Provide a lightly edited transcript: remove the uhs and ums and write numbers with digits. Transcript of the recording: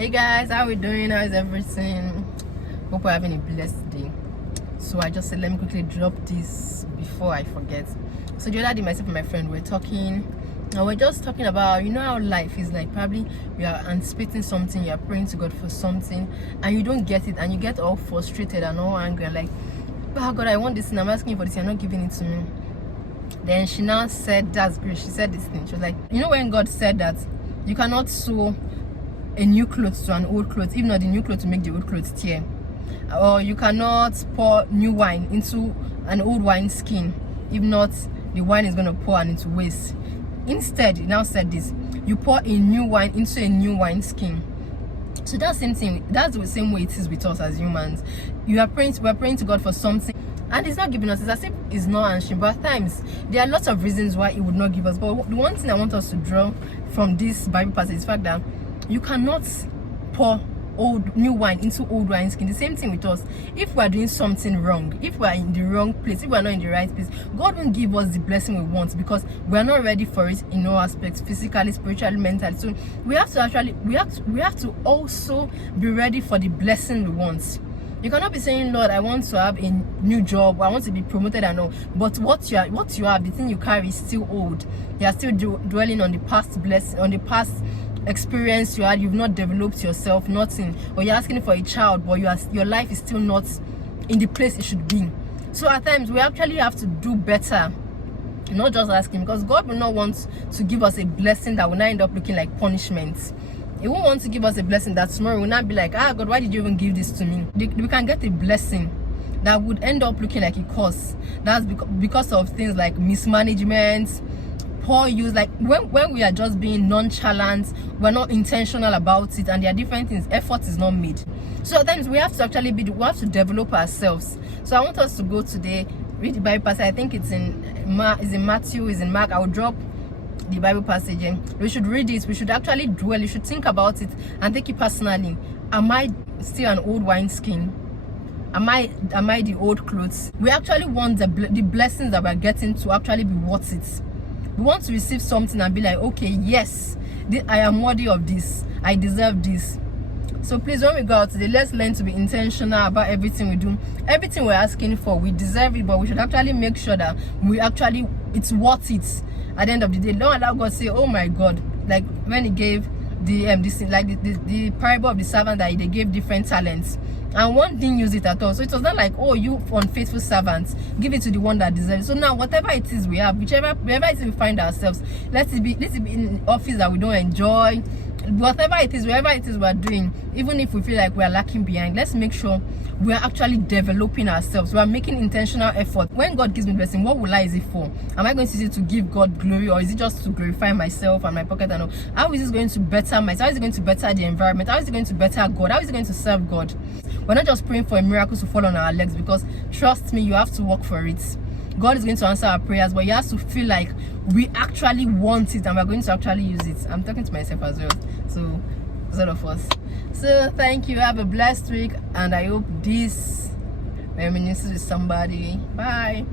Hey guys, how we doing? How is everything? Hope we're having a blessed day. So I just said let me quickly drop this before I forget. So the other day, myself and my friend were talking, and we're just talking about, you know how life is like. Probably you are anticipating something, you are praying to God for something, and you don't get it, and you get all frustrated and all angry and like, oh God, I want this and I'm asking for this, you're not giving it to me. Then she now said, that's great. She said this thing. She was like, you know when God said that you cannot sew a new clothes to an old clothes, if not the new clothes to make the old clothes tear, or you cannot pour new wine into an old wine skin, if not the wine is going to pour and into waste. Instead, he now said this: you pour a new wine into a new wine skin. So that's the same thing. That's the same way it is with us as humans. We're praying to God for something, and He's not giving us. It's as if He's not answering. But at times there are lots of reasons why He would not give us. But the one thing I want us to draw from this Bible passage is the fact that you cannot pour new wine into old wine skin. The same thing with us. If we are doing something wrong, if we are in the wrong place, if we are not in the right place, God won't give us the blessing we want because we are not ready for it in all aspects, physically, spiritually, mentally. So we have to also be ready for the blessing we want. You cannot be saying, Lord, I want to have a new job, I want to be promoted and all, but what you have, the thing you carry is still old. You are still dwelling on the past blessing, on the past experience you had. You've not developed yourself, nothing. Or you're asking for a child, but your life is still not in the place it should be. So at times we actually have to do better, not just asking, because God will not want to give us a blessing that will not end up looking like punishment. He won't want to give us a blessing that tomorrow will not be like, God, why did you even give this to me? We can get a blessing that would end up looking like a curse. That's because of things like mismanagement, poor use. Like when we are just being nonchalant, we're not intentional about it, and there are different things. Effort is not made. So at times we have to actually we have to develop ourselves. So I want us to go today, read the Bible passage. I think it's in Matthew, is in Mark. I will drop the Bible passage, and we should read it. We should actually dwell. You should think about it and take it personally. Am I still an old wineskin? Am I the old clothes? We actually want the blessings that we're getting to actually be worth it. We want to receive something and be like, okay, yes, I am worthy of this, I deserve this. So please, when we go out today, let's learn to be intentional about everything we do. Everything we're asking for, we deserve it, but we should actually make sure that it's worth it at the end of the day. Don't allow God to say, oh my God, like when He gave the parable of the servant that they gave different talents, and one didn't use it at all. So it was not like, oh, you unfaithful servants, give it to the one that deserves it. So now whatever it is we have, wherever it is we find ourselves, let it be in office that we don't enjoy, whatever it is, wherever it is we're doing, even if we feel like we're lacking behind, let's make sure we're actually developing ourselves. We're making intentional effort. When God gives me blessing, what will I use it for? Am I going to use it to give God glory, or is it just to glorify myself and my pocket and all? How is this going to better myself? How is it going to better the environment? How is it going to better God? How is it going to serve God? We're not just praying for a miracle to fall on our legs, because trust me, you have to work for it. God is going to answer our prayers, but you have to feel like we actually want it and we're going to actually use it. I'm talking to myself as well, so all of us. So thank you, have a blessed week, and I hope this reminisces with somebody. Bye.